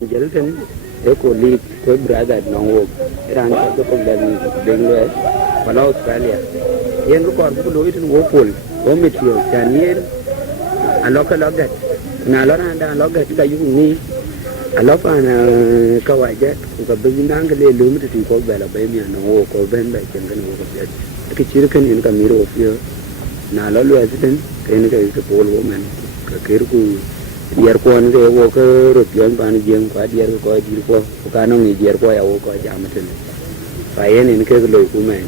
Jelton, a colleague, co brother, no work, ran out of the Bengal, for Australia. Yen record below it in Wopol, Womitio, Daniel, a local logat, Nalora and a logat that you need. A lot of Kawaja, who have been angle limited in Cobella, baby, and walk or bend by Jangan walk of that. A Kichirikan in Camiro of you. Nalalu resident, Kanika is a poor woman, Kakirku. Dear Kwan, they walk a Pion Panajim, quite dear quite beautiful, Okano, dear boy, I walk quite Jamaton. Payan in Kagalo, woman.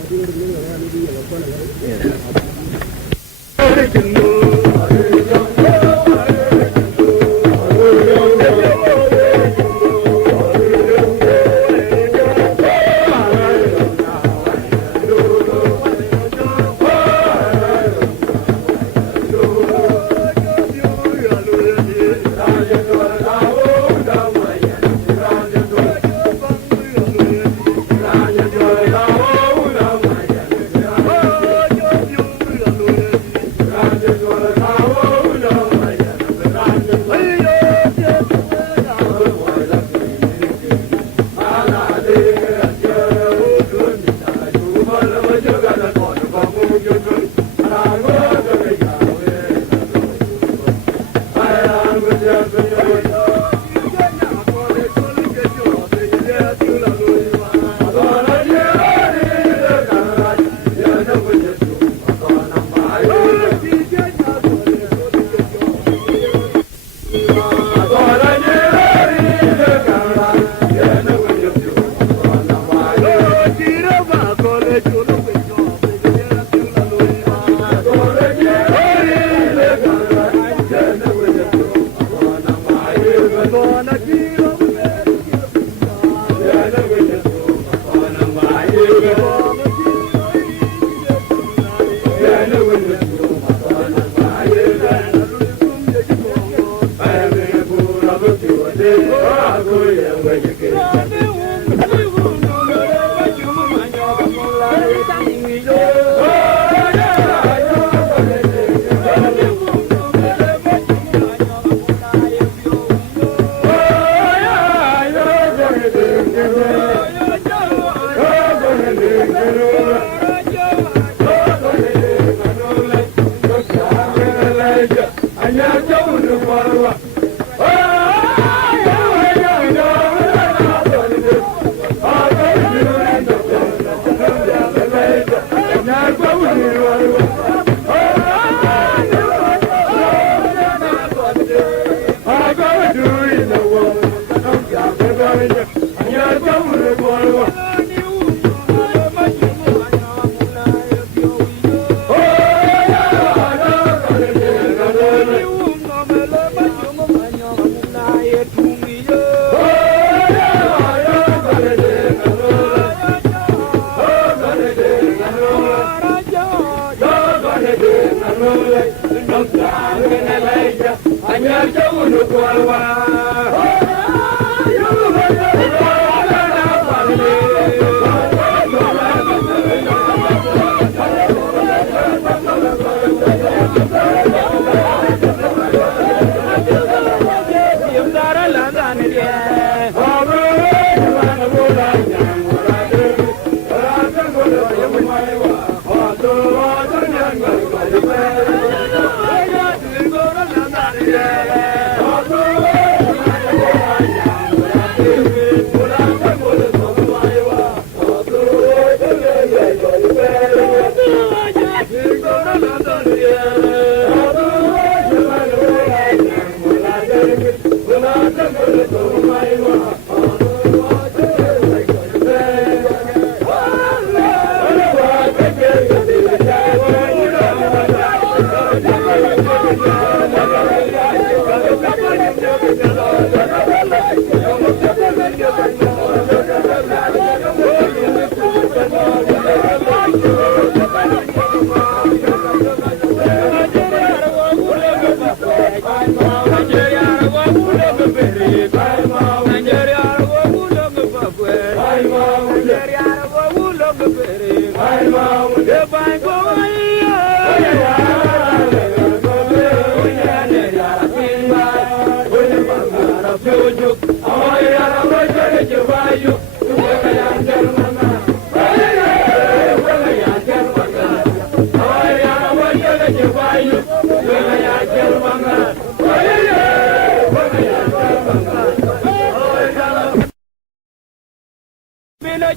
Nigeria,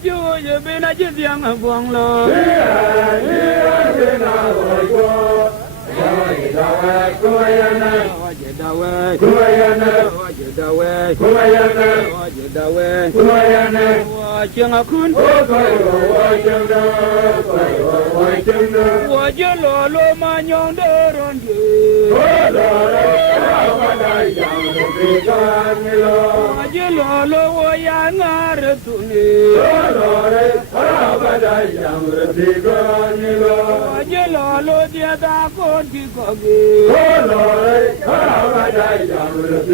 chưa giờ bên này chưa tiếng ở buồng lò Trường học khuyên Ủa chứ lò lô mà nhong đơ rôn dì Ủa chứ lò lô ủa ya ngà rơ tụ nì Ủa chứ lò lô tia ta con kì có ghi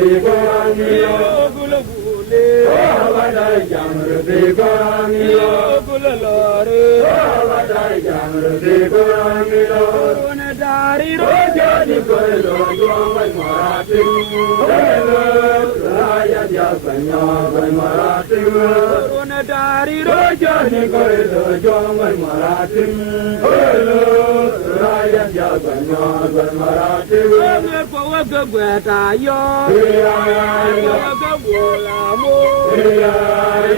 Yo gula gule Yo gula lore Rona dari roja di koilo Jomai marating Raya jasanya Jomai marating Rona dari roja di koilo Jomai marating Raya jasanya Jomai marating Nge kwa ke gweta yo Kwa ke bola mo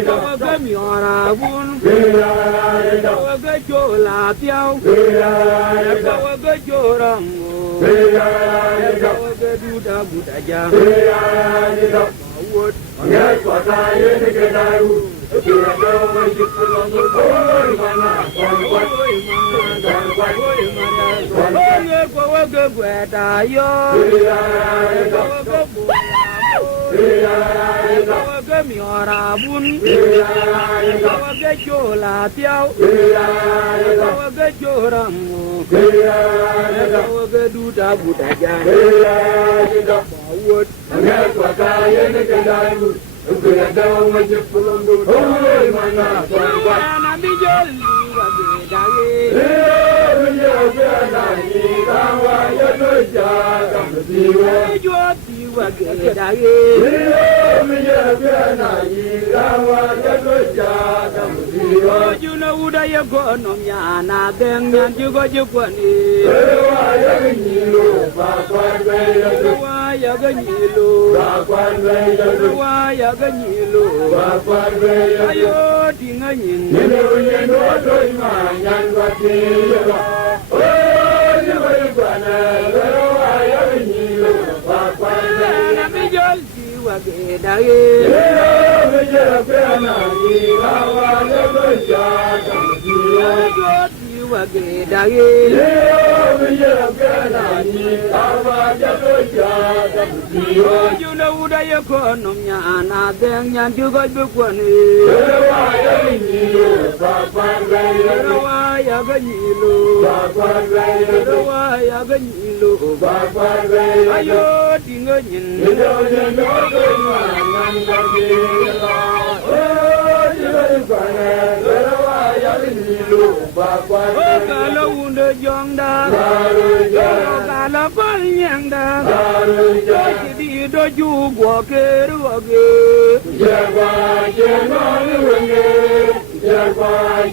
Kwa ke miora bun Kwa ke chola piao Kwa ke jorang Kwa ke duda buda jang Awut Ngai kwa tayo ni ke daru Kira kau masuk ke lomba Oi mana Oi mana Nge kwa ke gweta yo Kwa ke bola Kwa ke miora bun Kwa ke chola piao Kwa ke jorang Kwa ke duda buda jang Awut Ngai kwa tayo ni ke daru Kira kau masuk ke lomba Oi mana Nabi joli wa bedage Joti wa bedage Juna udaya konom ya na dengan juga jukwani Waya ganyilu Waya ganyilu Ayo dinganyin Nami jolsi wa gedage Joti wa gedage Juna udaya konom ya na dengan juga jukwani Waya ganyilu Waya ganyilu Ayo dinganyin Kalau unda jongda Kalau kolnyangda Jadi doju gua keruage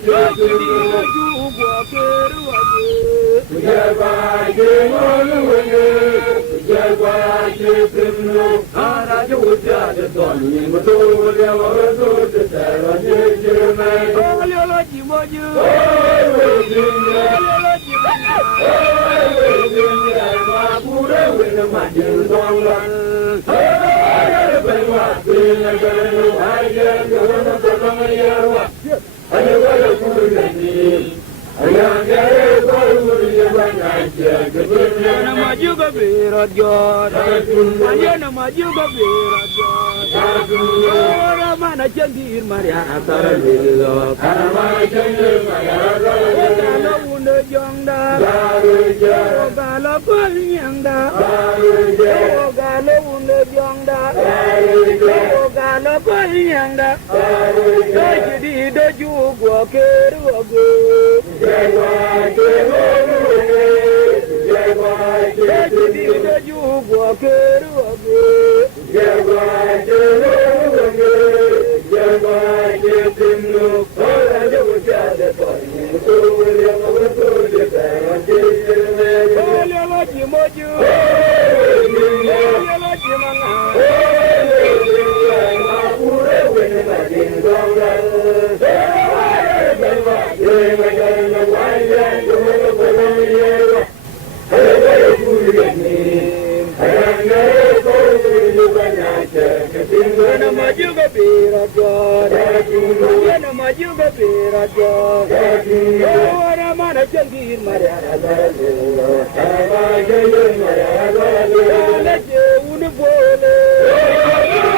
Jadi doju gua keruage Nama juga berajat, aja nama juga berajat. Orang mana candir Maria Asar Lilo, kalau unda jongda, kalau kolnyangda, kalau unda jongda, kalau kolnyangda, jadi doju gua keruage. Jadi doju gua keruage. majuga pira god yana majuga pira god ora mana jangir mariara le un bole un bole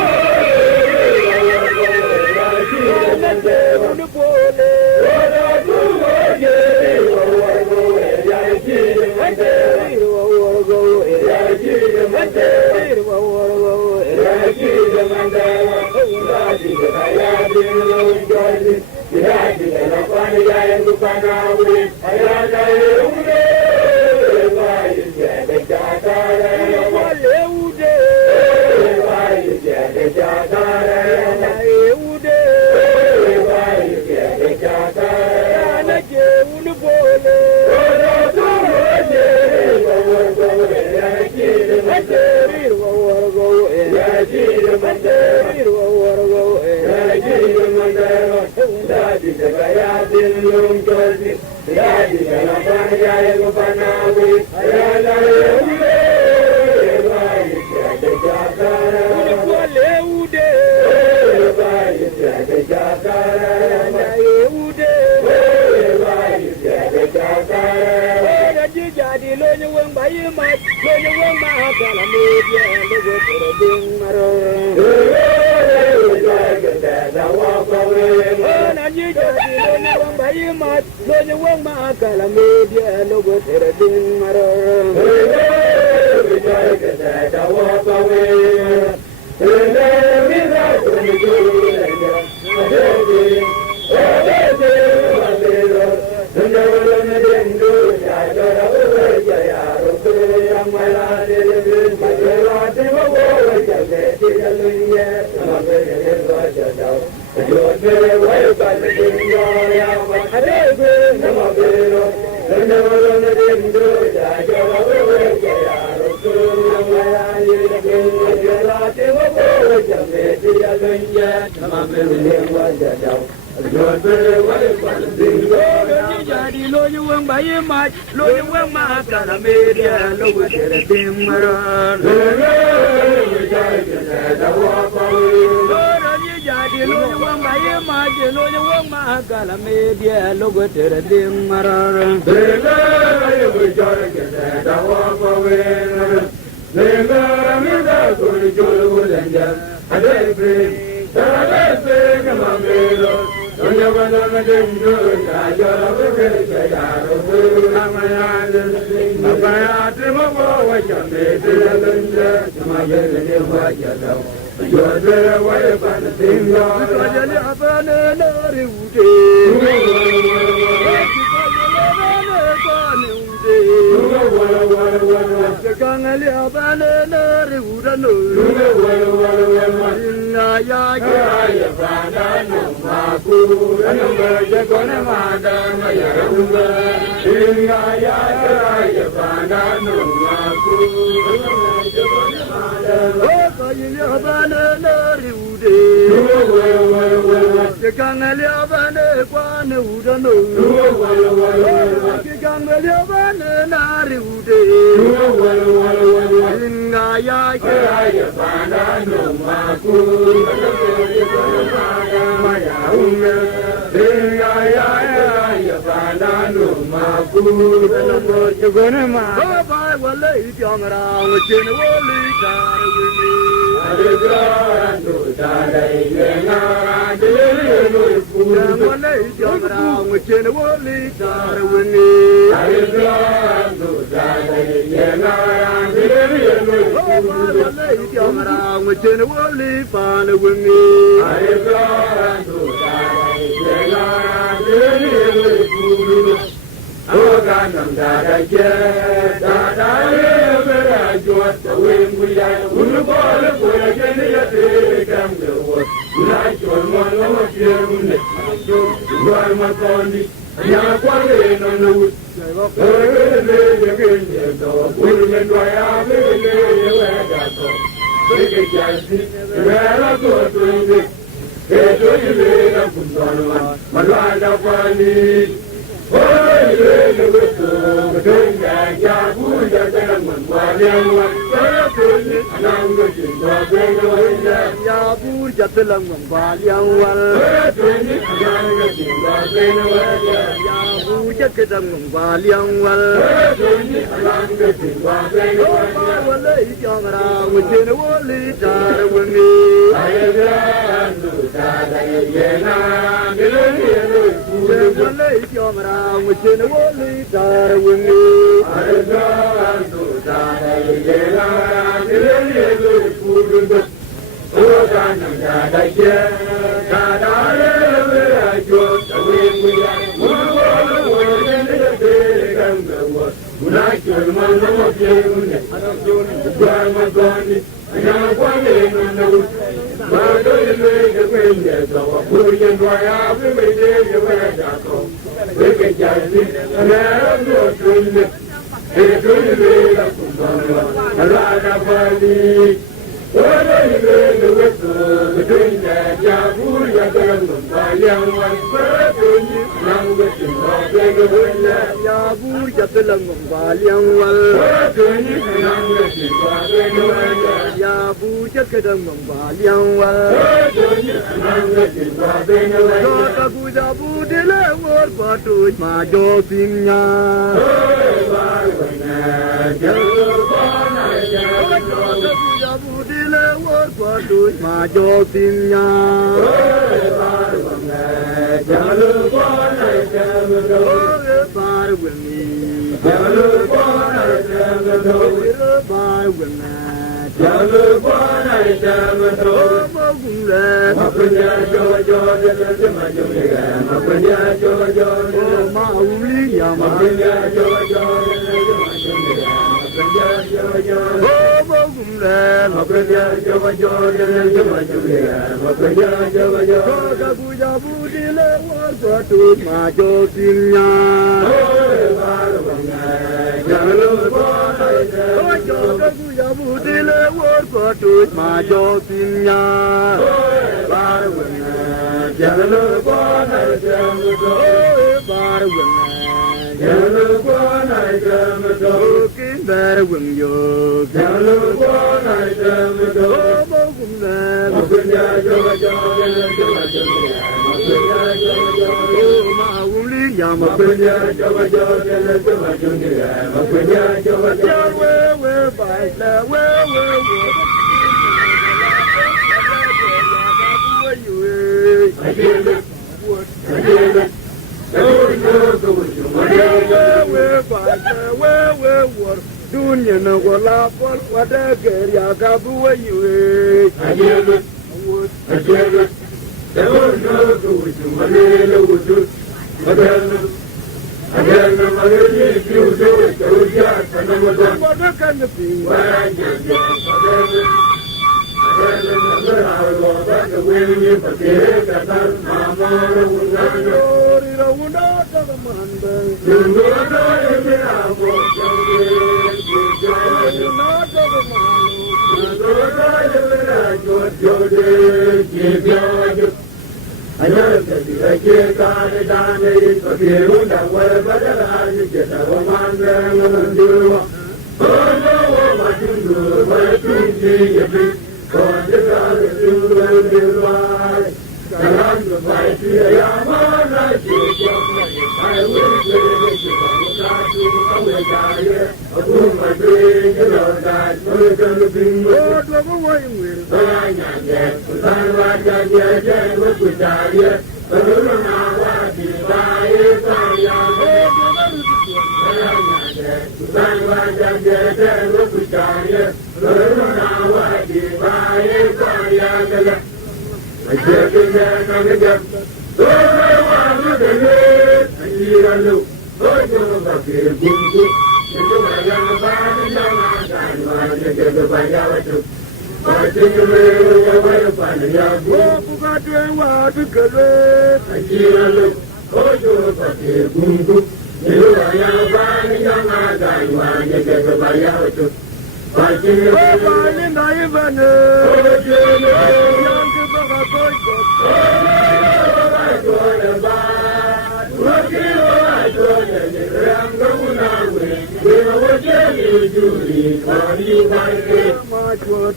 Macho,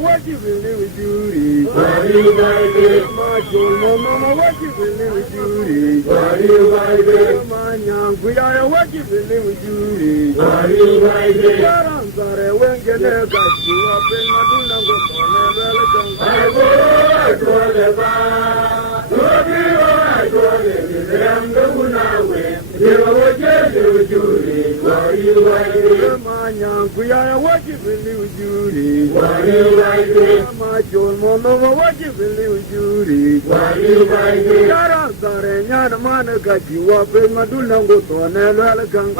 what you will live with Judy. Macho, Mama, what you will live with Judy. Manya, we are what you will live with Judy. Sorry, when get there, got you up in Maduna, we are what you believe, Judy. My John Mono, what you believe, Judy. Yara, sorry, Yanamana got you up in Maduna, go to an elegant.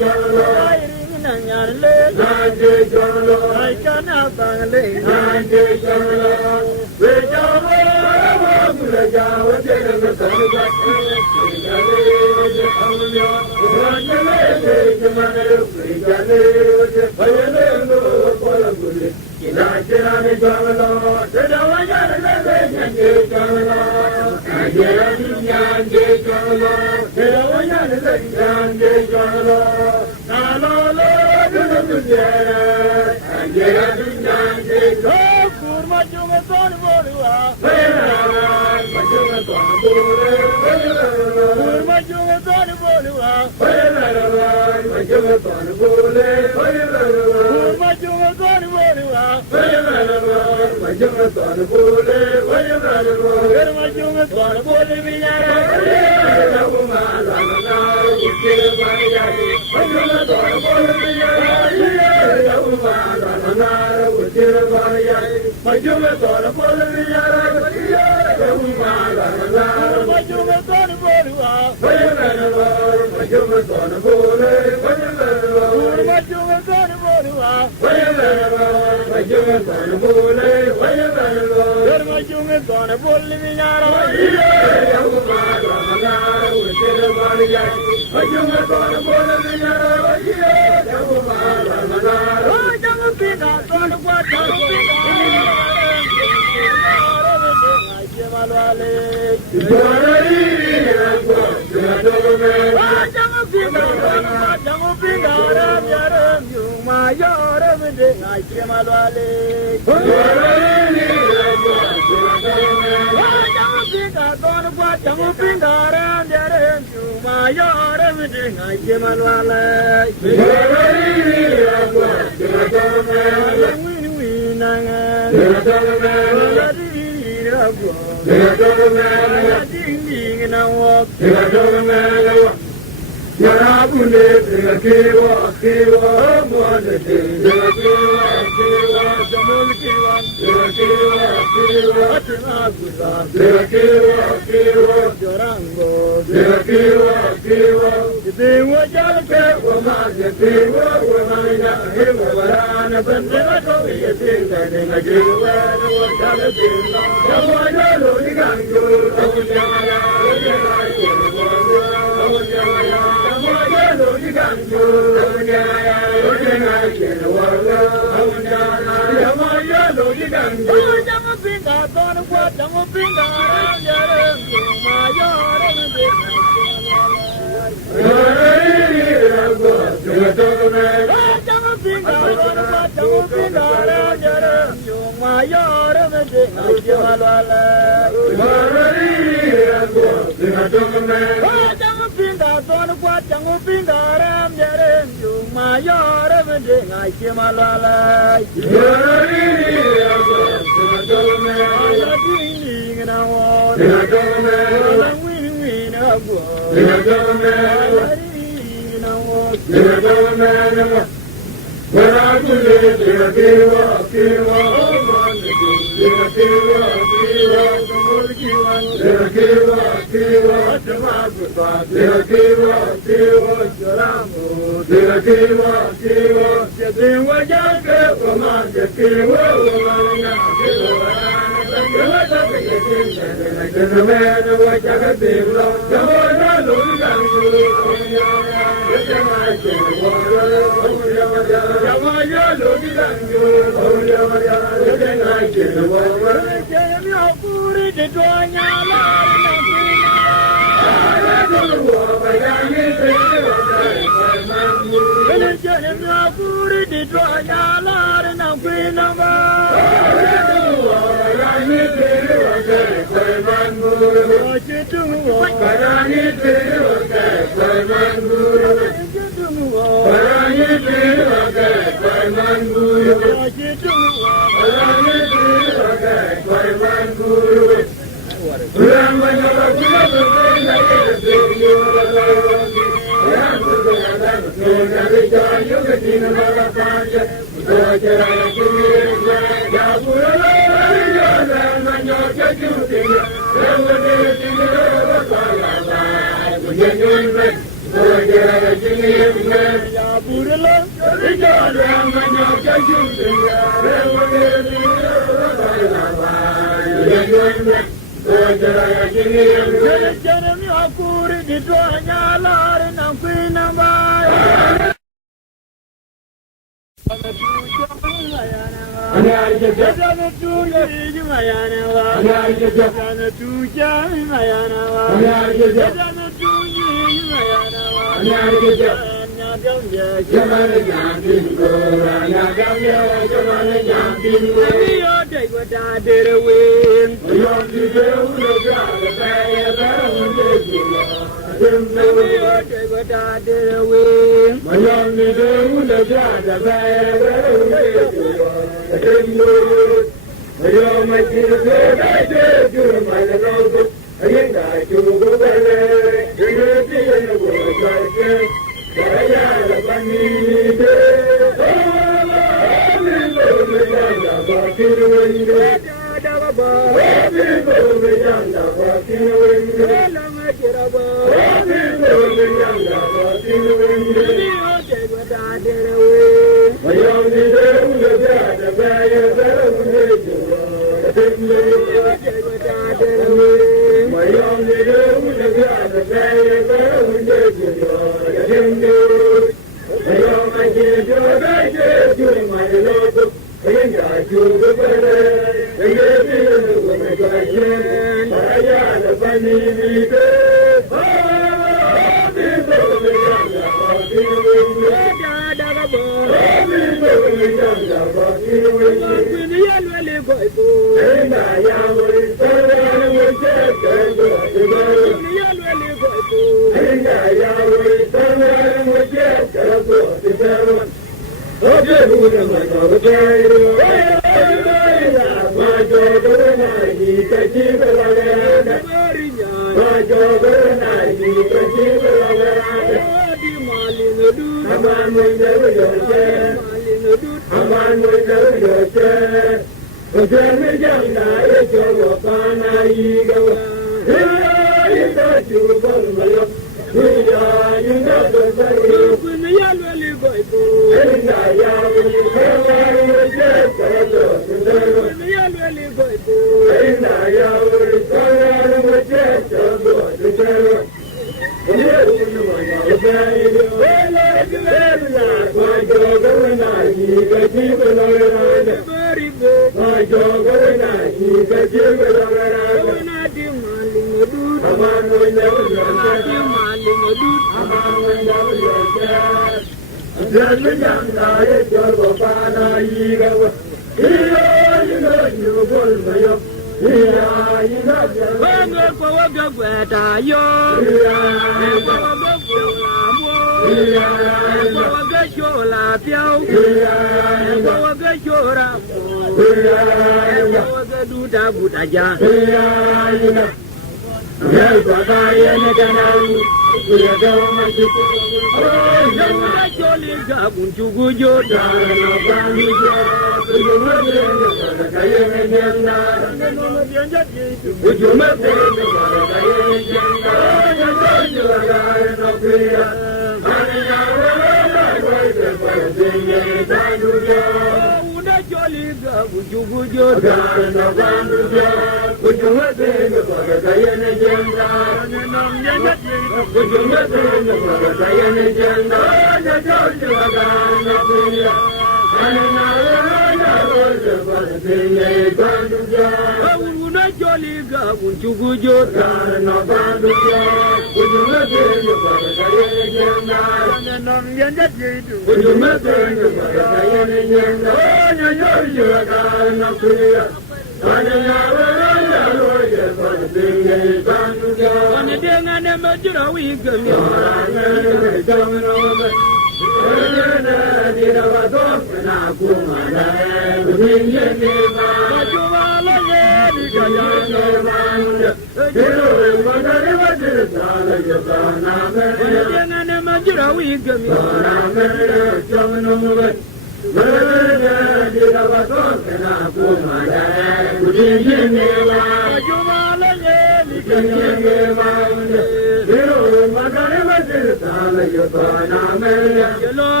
Hello,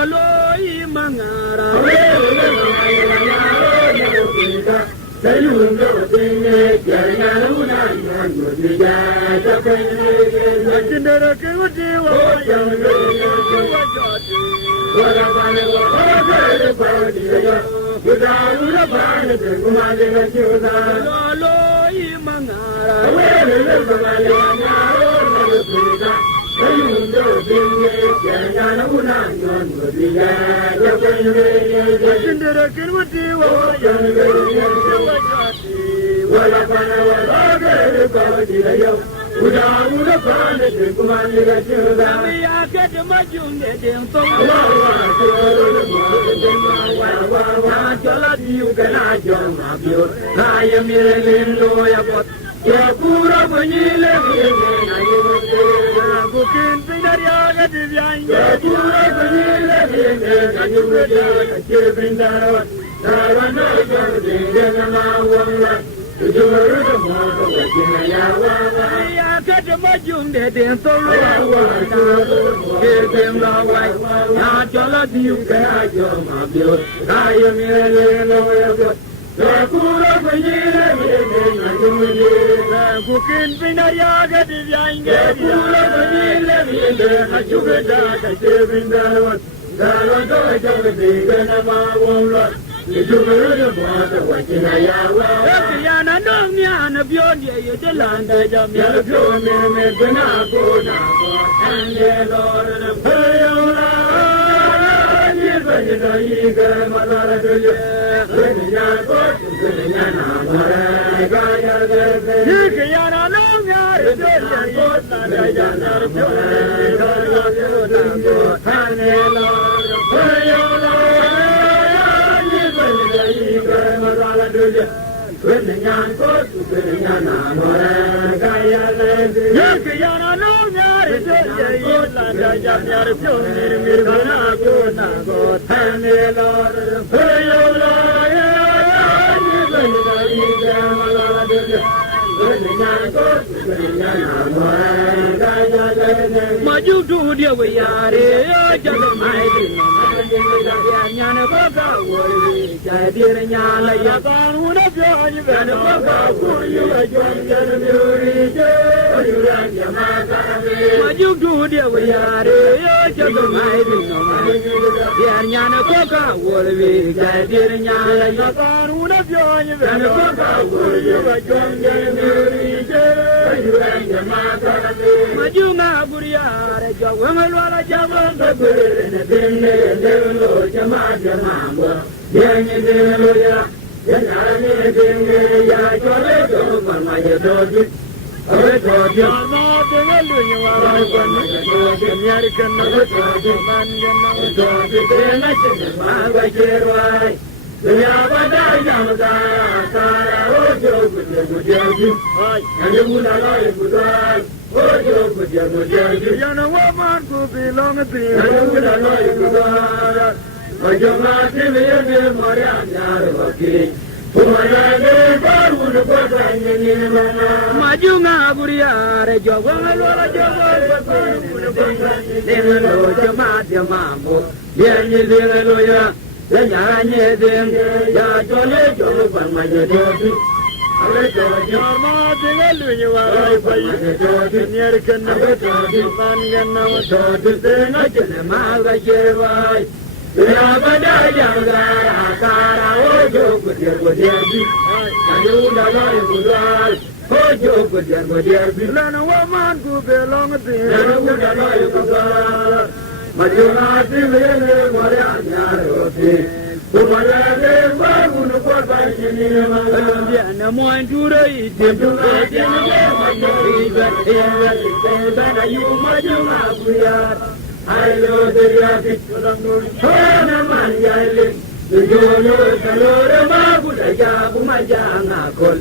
jabu majanga kol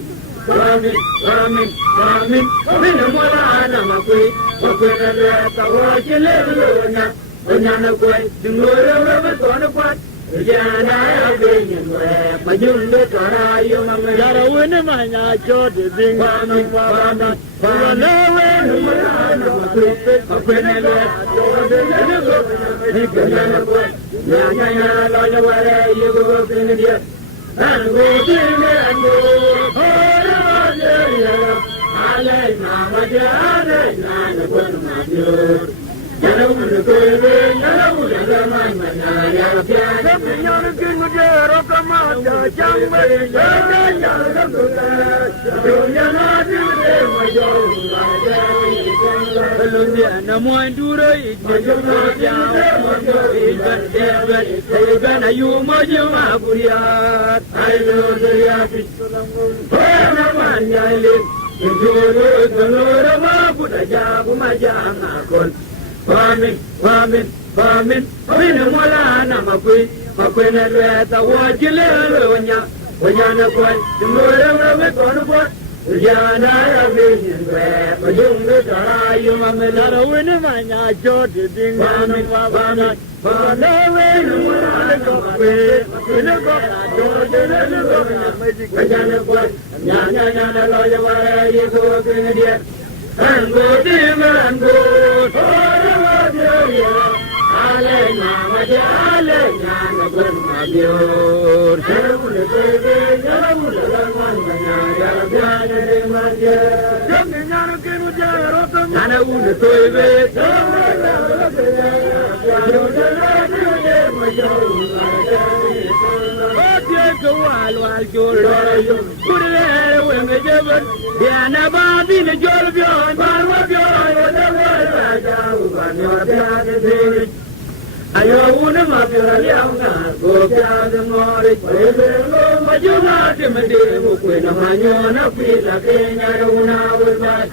Ramin, ramin, ramin, minamwana makui, makuna leta wajile luna, unyana koi, dungura rama tona kwat, jana ya binyin we, majunde tora yumama yara wina manya chodi bing, ramin, ramin, ramin, minamwana makui, makuna leta wajile luna, unyana koi, nyanya loya wale yugo bingidia, and go to and go. Ramin, minamwana makui, makwena leta wajile lunya, unyana kwai, dungura rama tona kwat, jana ya binyin we, majunde tora yumama yara wina manya chodi bing, ramin, ramin, Ayawuna mapiraliauna, gopiada mori, prebelo, majunati madimu, kwena manyona, pila kenya, una ulbai,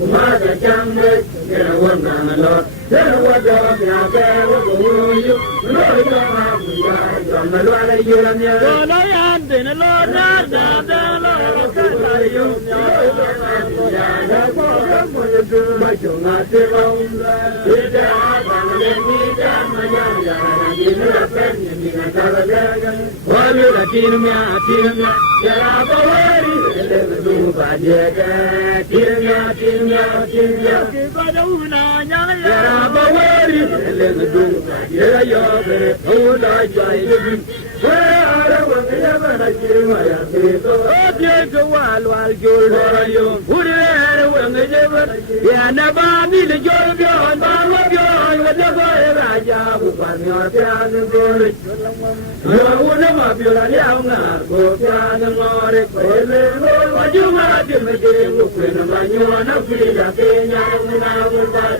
umada chambe, kera wana lor, kera wada, miaka, wuyu, loya mabuya, kamalwala yulamya, lola yandina, lola dada, lola kala yumya, majunati maunda, ida, ida, Walula tinumya, yara bawari, levu bajega, tinumya, kibaduna nyala, yara bawari, levu bajega yobe, ula jai, wara wabya bana kirmaya krito, objega wal jolo, ure wanga jeba, yana babi le jolo, bawa jolo, wada raja, upanyo tiada gori, yawuna mapira liauna, gopiada mori, kwele wajuma dimede, ukwena manyona frida kenya, una ulbai.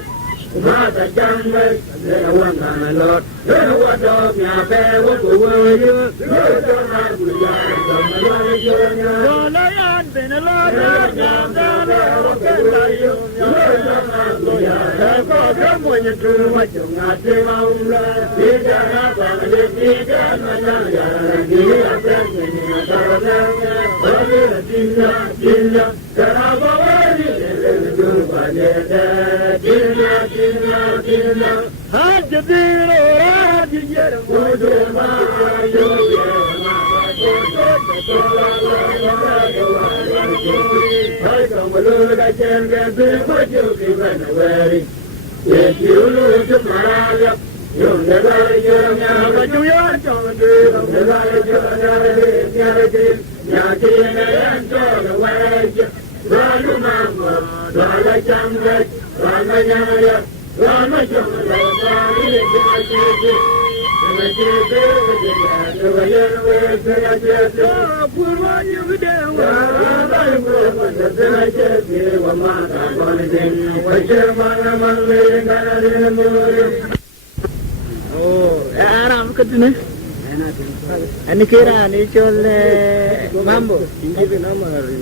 Mata jambe, lena wana lor, lena wada miape, wukuwayu, lena mabuya, jamala jonya. Lola yan bina lola, jamala wakelayu, lena mabuya, leko kamunya tuma jungate maula, ida napangale ida manaya, gira pengeni nataranya, wabila tinja, karabawari, lena jumpa jeda, tinja. Hajabiro, Hajabiro, Rama Aram katune. Ani kira ani chol mambo.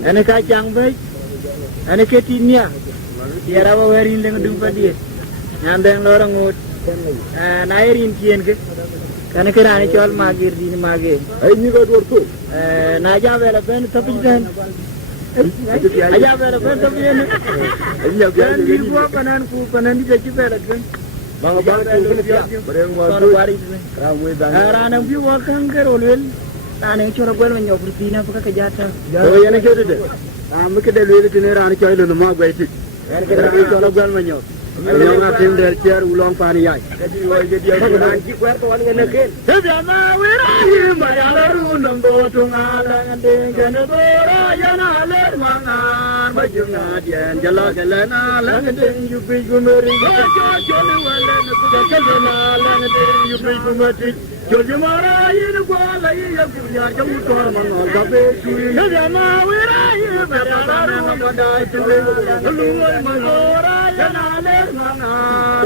Ani kacang baik. Ani ketinya. Tiara wawarin dengan dumpa dia. Nyandang lorong ngut. Nairin kian ke. Kana kira ni chol magir di ni mage. Ai ni ga dor ko. Na ja vela ben tapi ben. Aja vela ben tapi ben. Ai ya ga ni ko panan di ji vela ben. Bang bang ko ya. Bare ngwa Sono wari ni. Ra we dan. Rana bi wo kan kero lel. Tane chora gwel ma nyok rutina pa ka jata. To yana ke de. Muke de le de ne ran choy lo ma gwa ti. Yana ke de chora gwel ma nyok. Yang na tim del chair ulong pani yai. Jadi wo je dia ran ji kwer ko wan ngene ke. He ma we ra hi ma ya la ru nam bo tu nga la ngade ngene bo ra ya na le ma nga Ma ju na dien jala gala na la ngade yu bi gu me ri ga cha cha le wa le na ku cha le na la ngade yu bi gu me ti. Jo ji ma ra yi ni kwa la yi ya ku ya ja mu ko ma nga ga be su yi. He ma we ra hi ma ya la ru nam da tu le lu ma ngo ra ya na le ma nga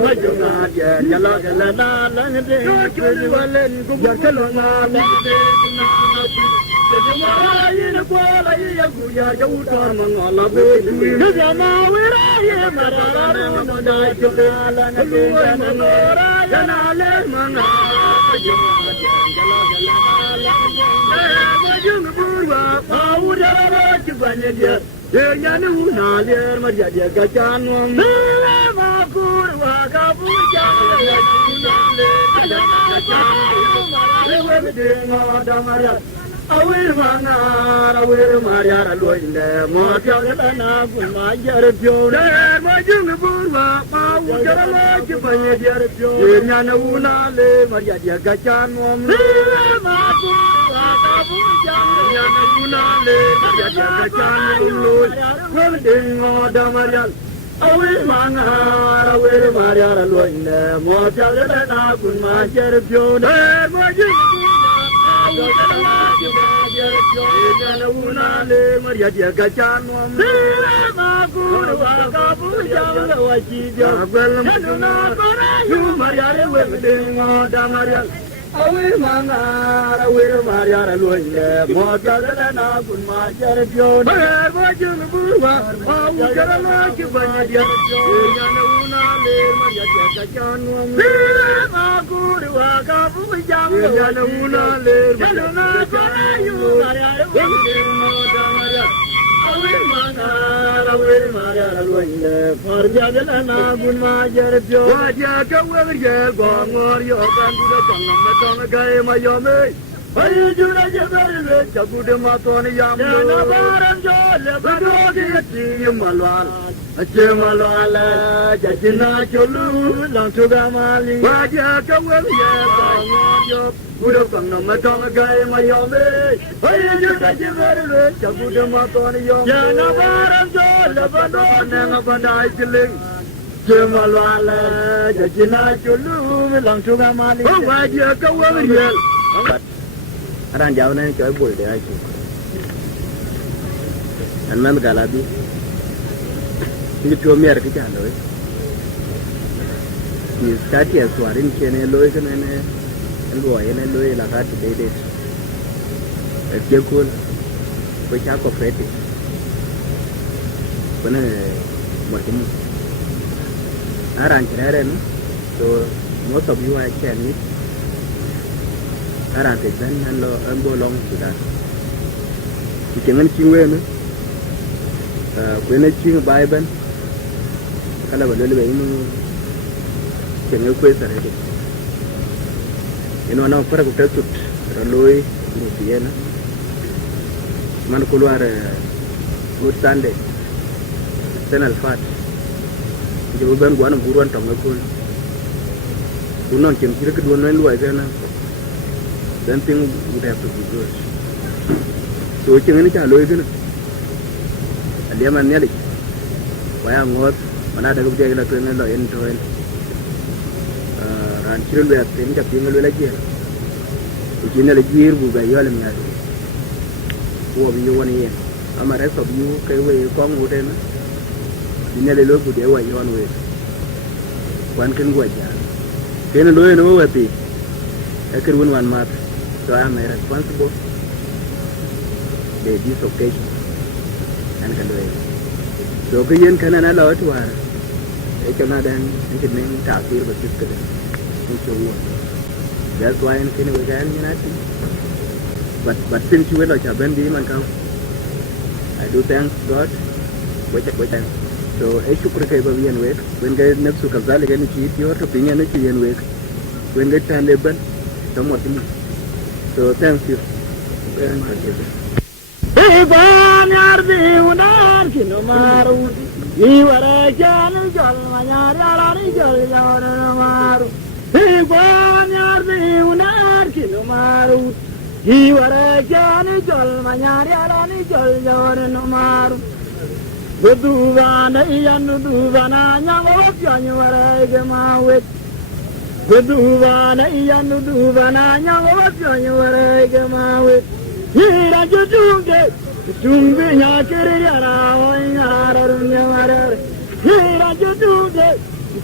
ma ju na dien jala gala na la ngade yu bi wa le ku ja ka lo na la ngade na na ti. Yine kola ya kuya ya utar mangala be ya ma wira ye marara ma da jala na lu manora ya na le manga ya ma jung burwa awura ra chibanye dia ye nyane una le ma dia dia ga chanu ma kurwa ga buja ya una le ya ma chanu ma le de ma da maria awir mangara loinde mo tiaga na gulma jar pyo de mo jung burwa pa u jar lo ki banye jar pyo nya na una le maria dia ga chan mo ma ku wa ka bu jang nya na una le maria dia ga chan lo ko de ngo da maria awir mangara loinde mo tiaga na gulma jar pyo de mo jung Maria dia gacan ma guru ka puja wa chi ja bel na yu Maria re we de da Maria awe mangara we Maria ra loinde mo ta na gun ma jar pyo mo jung bu wa au jar la ki ba dia ya na una le Maria dia gacan ma guru ka puja ya na una le na yu Maria re we de Maria loinde farja de na gun ma jar pyo ja ka we ye go ngor yo kan du tong ga ma yo me ai ju na je le ja gu de ma to ni yam na baran jo le ba do ki ti malwal ache malwal ja jina chulu lang tu ga ma li wa ja ka we ye go ngor yo gu de tong ma tong ga ma yo me ai ju na je le ja gu de ma to ni yam na baran jo le ba do na ba dai chiling Malwala, Jajina Chulu, Langsuga Mali. Oh, why do you go over here? Aran jauh ni coy boleh dia aje. Anman galabi. Ini cuma miar kita loh. Ini start ya suarin kene loh kan ini, loh ini loh lakat dede. Ekor, macam apa freti? Mana macam Aran keren, so most of you are Chinese. Aran tekan lo embolong sudah. Jangan cingwe ni. Kena cing Bible. Kalau boleh lebih ini jangan kue sahih. Ini orang perlu tertut, terloi rupiah na. Man keluar good Sunday, Senal Fat. Jawaban gua nak buruan tong aku. Unon cem kira kedua nol luar sana. Dan ting udah apa juga. So cem ini cah loy kan. Dia mana ni? Wayang ngot mana ada kerja kita tu ni loy entoin. Rancirul berat ini cap tinggal lagi. Ujinnya lagi buka jual ni ada. Gua biu ni. Amar esok biu kau kong udah na. Ini ada logo dia wajah orang we, wan kan wajah. Kena logo ni wajah, ekor wan mat, so I am responsible. This occasion, and kan logo. So kalian kan ana lawa tuar, ekor na dan, ini tak kira betul ke, ini semua. That's why I'm saying we can nothing. But since you will like a bendy man come, I do thank God. Wait. So I should put a baby and wait. When get next to Kazal again, cheat your opinion and wait. When get time labor, somewhat. So thank you. Iban yardi unar kino maru iwara janu jal manyar yarani jal yaran maru Iban yardi unar kino maru iwara janu jal manyar yarani jal yaran maru Beduvana iyanu duvana nyawo pyanyu wara gemawet Beduvana iyanu duvana nyawo pyanyu wara gemawet Hira jujunge, jumbi nyakiri yara oingara runyamara. Hira jujunge,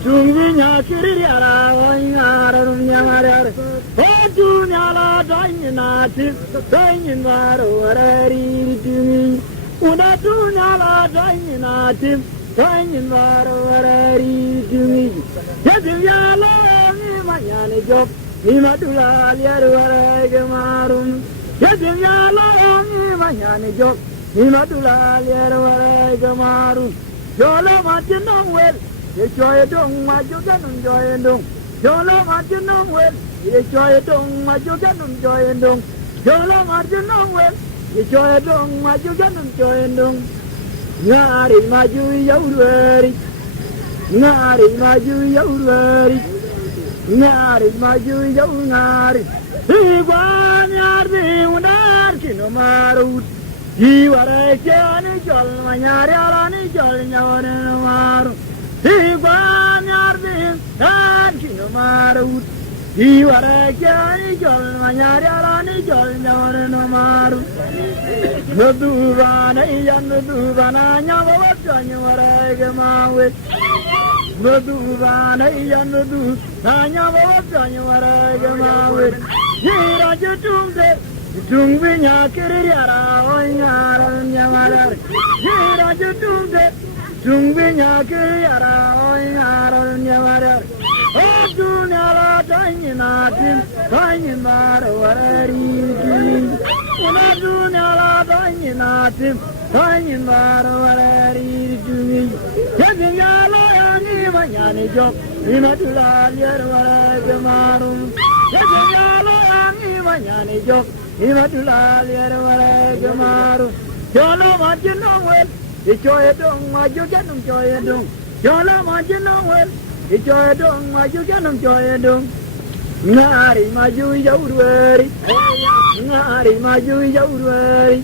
jumbi nyakiri yara oingara runyamara. Oju nyala dainati, dainin varo arari tumi. Uda tu nyala dainati, dainin varo arari tumi. Yedim yala ni manyani job, ni madula liaru arage marum. Yedim yala ni manyani jok, ni madula liara warai gamaru. Jolo machinong wel, ye joy dong maju ganun joy dong. Jolo machinong wel, ye joy dong maju ganun joy dong. Jolo machinong wel, ye joy dong maju ganun joy dong. Ngari maju yaurari, ngari maju yaurari, ngari maju yaurari. Iban yardi unar kino marut Iwara jani jol manyari alani jol nyawane maru Iban yardi unar kino marut Iwara jani jol manyari alani jol nyawane maru Nuduvana iyan nuduvana nyawa wajanya warage mawet Nuduvana iyan nuduvana nyawa wajanya warage mawet Hira jujunge, jumbi nyakiri yara oingara nyamara. Hira jujunge, jumbi nyakiri yara oingara nyamara. Oju nyala dainati, dainara warari tumi. Oju nyala dainati, dainara warari tumi. Yedim yala yani manyani jok, imadula liar warage marum. Yedim yala manyani jok, imadula liara wara gemaru. Jolo machinong wel, ichoy dong maju janum choy dong. Jolo machinong wel, ichoy dong maju janum choy dong. Ngari maju yaurwari, ngari maju yaurwari,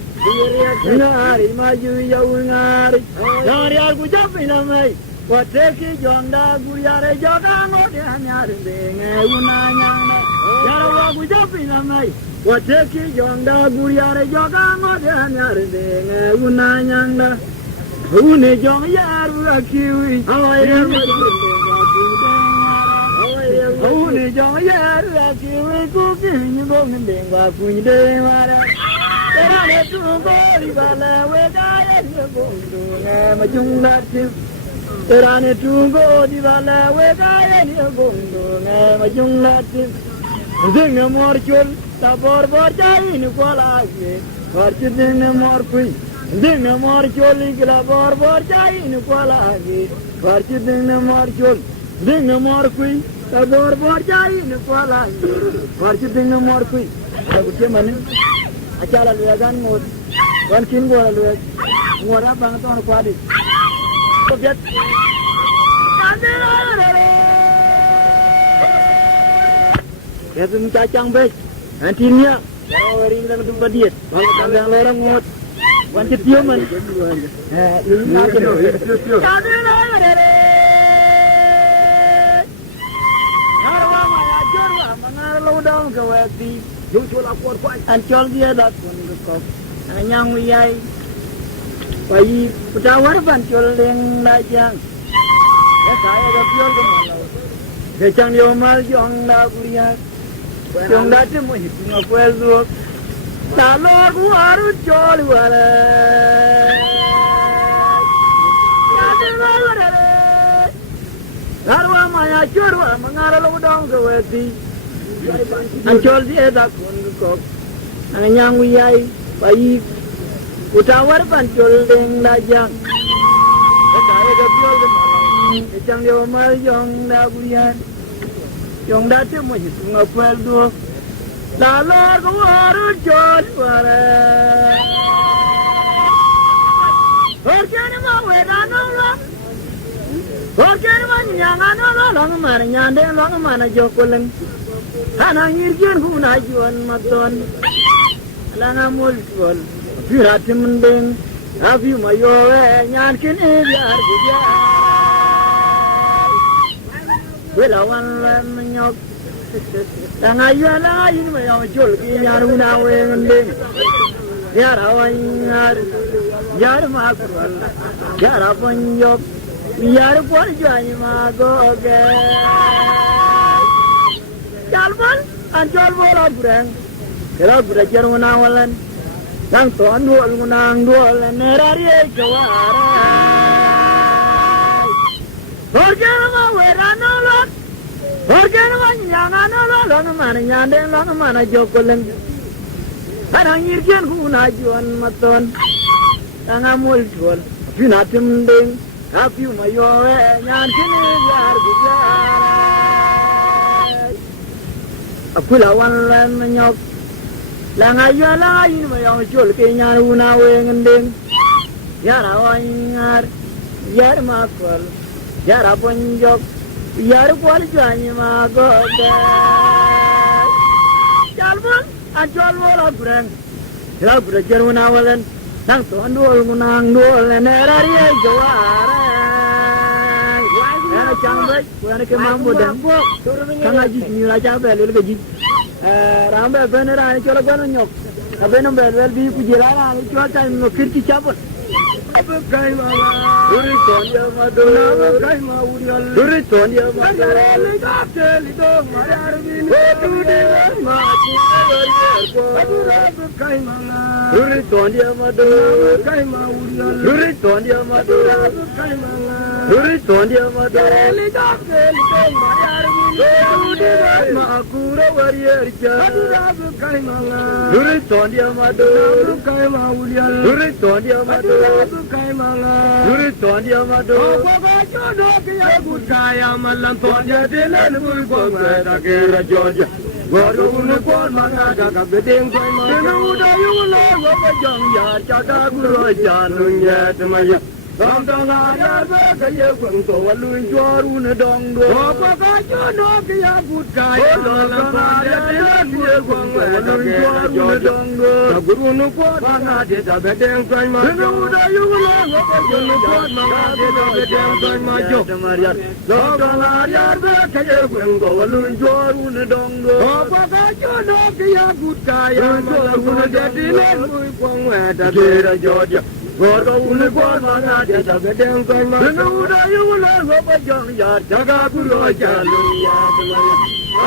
ngari maju yaurwari. Ngari aku japi namai, wateki jonda guriare joga ngode hanyari denge unanyana. Yara aku japi namai, wateki jonda guriare joga ngode hanyari denge unanyana. Une jong yaru akiwi, awai Uni jong yaru akiwi kukinyi gongin dengwa kunyi dengwara. Terane tungo ribala wegaya nyogondunge majunglatim. Terane tungo ribala wegaya nyogondunge majunglatim. Zinga morchul tabor borjai ni kolage. Borchu zinga morpui. Zinga morchul igla bor borjai ni kolage. Borchu zinga morchul. Zinga morpui. Tabor borjai ni kolage. Borchu zinga morpui. Lagu cemani. Acala luagan ngot. Wan kin gora luag. Ngora bang ton kwadi. Kopiat. Ketum cacang bek. Antinya. Kalau wering dan tu badiet. Kalau kandang lorong ngot. Wan cetiuman. Ini nak no. Harwa maya jorwa mangarlo daun kawati. Jujur lapor kuat. Ancol dia dah pun kekop. Anyang wiyai. Bayi petawar bancol yang najang. Ya saya dah piol ke malau. Decang dia mal jong dah kuliah. Jong dah tu mau hitung apa elok. Kalau aku harus jol wala. Harwa maya jorwa mangarlo daun kawati. an chol di da kun ko an yang wi ai bai utawar pan chol deng da jang da kare ga biol de ma chang yo ma yong da buyan yong da te mo hitu nga pel do la la ko aru chol wara orkene ma we da no la orkene ma nyanga no la long ma nyande long ma na jokolen ana ngirgen hu na juan ma ton la na mol chol piratim deng afi ma yo nyan kin e biar gu ya we la wan len nyok la nga yo la yin ma yo chol ki nyan hu na we deng ya ra wan yar yar ma kwal ya ra pon yo yar por jwan ma go ge jalbal an jol bola burang kera bura jeru na walan nang ton duol nang duol nerari jawara orgena ma wera no lo orgena ma nyanga no lo lo ma nyande lo ma na jokolen ana ngirgen hu na juan maton tanga mul jual pinatim ding api ma yo nyan kini yar gudya akula wan lan nyok la nga yo la yin ma yo chul ke nyan hu na we ngding yara wan ngar yar ma kol yara ponjok yar kwal jani ma go de jalbon an jol wala breng la bre jeru na walan nang to andol ngunang dol nerari jawara ana chambay wana ke mambo dan kanga ji ni la cha bel le ji rambe benera ni chola gano nyok abeno bel bi ku jilala ni chola ta no kirti chapon abe kai mama duri ton ya madu kai ma urial duri ton ya madu le ga te li do marar bi ni tu de ma ku ko adura abe kai mama duri ton ya madu kai ma urial duri ton ya madu abe kai mama duri ton ya madu le ga te li do marar bi ni tu de ma ku ro warrior ja adura abe kai mama duri ton ya madu kai ma urial duri ton ya madu kai mala duri ton dia madu ko ga jodo ke ya gudaya malan ton dia delen bu ko ga ke ra joja goru nu ko manga ga ga bedeng ko ma nu da yu lo go ba jong ya cha da gu ro ja nu nya de ma ya dong dong la ya ba ke ye kwang to wa lu joru ne dong do ko ga jodo ke ya gudaya malan ton dia delen bu ko ga lu joru ne dong do guru nu ko manga de da bedeng ko ma nu da yu lo Julu pot manga de do bedeng ko ma jo mariar dong dong la ya ba ke ye kwang to wa lu joru ne dong do ko ga jodo ke ya gudaya malan ton dia delen bu ko ga da ra joja Gorga unu kwa manga de da bedeng ko ma nu da yu lo go ba jong ya jaga ku ro ja lu ya de ma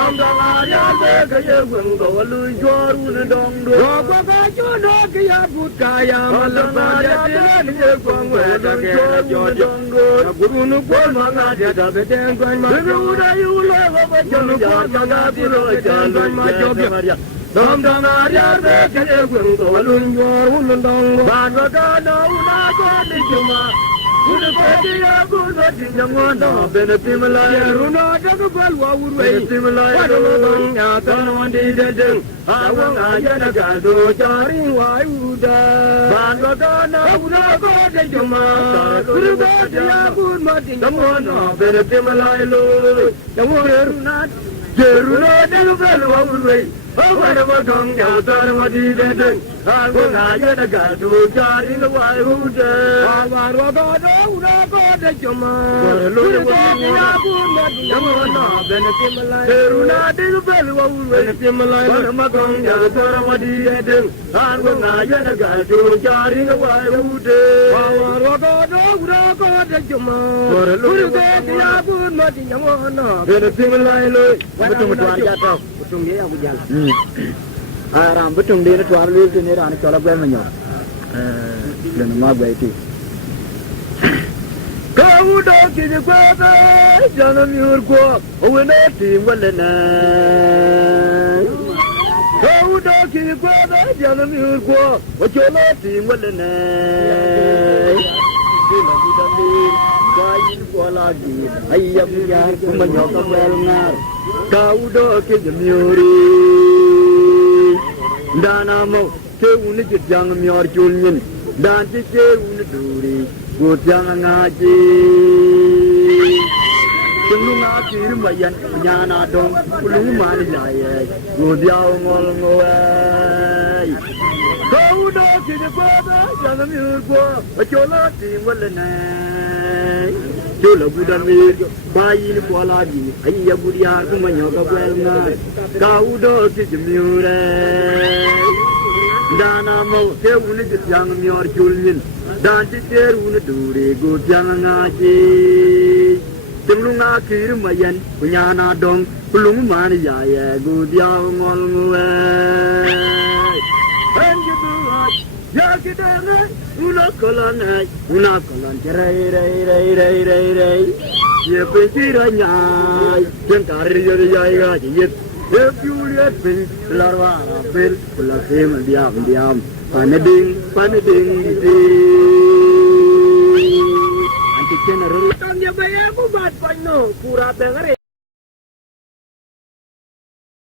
am da la ya de ke ye gun go lu joru ne dong do ko ga ju do ke ya bu ka ya ma la ba ya de ne ko ngwe da ke jo dong do guru nu kwa manga de da bedeng ko ma nu da yu lo go ba jong ya jaga ku ro ja lu ma jo ya dom dom ariar be ke gun to lun yor un dong ba ga ga no na ko ni juma un ko ti ya gun do ti nyang on do be ne tim la ru no da ko bal wa ur we tim la do dong ya ta no di de ding a wa ga ya na ga do ja ri wa u da ba ga ga no na ko de juma ru ko ti ya gun ma ti nyang on do be ne tim la lo nyang on ru na jeru no da ko bal wa ur we Ba ba dong ya ta ma di de de ha ko na ya da ga du ja ri lo wa hu de ba ba ro ga do na ko de juma lu ko ya bu ma di ya ma na be ne ti ma lai de ru na de lu be lu wa hu be ne ti ma lai ba ma dong ya ta ma di de de ha ko na ya da ga du ja ri lo wa hu de ba ba ro ga do na ko de juma lu ko ya bu ma di ya ma na be ne ti ma lai lo ba tu ma twa ya ta tung dia aku jalan. Ram betung dia tu arlu tu ni ran kalau buat menyo. Dan nama baik tu. Kau Kau dah kini kuat, jangan miurku, awak nanti walena. Kau dah kini kuat, jangan miurku, awak nanti walena. Lagu dami, kain lagi, ayam yang menyokap belngar. Kau dah kini miuri, dan amo kau ni jangan miur julin, dan kau ni duri. Gue jangan ngaji, sebelum ngaji lumayan nyana dong, belum mana jaya. Gue jauh ngol-ngol. Kau dah kini kuat, jangan miurku, coba tinggal lenai. Coba budan mir, bayi ni kuat lagi, ayah budiar tu menyokap belngar. Kau dah kini miurai, dan mau kau ni jangan miur julin. Dan cikir una duri gue jangan ngaji, sebelum akhir mayan punya nadong belum mana jaya gue jauh ngol-ngol. Anjir ya kita nak una kolan cerai, ya penceranya yang karya jaya jayat, ya punya pil larwara pil pulasem diam. Paneding di anti general Tanya bayar buat panno pura dengar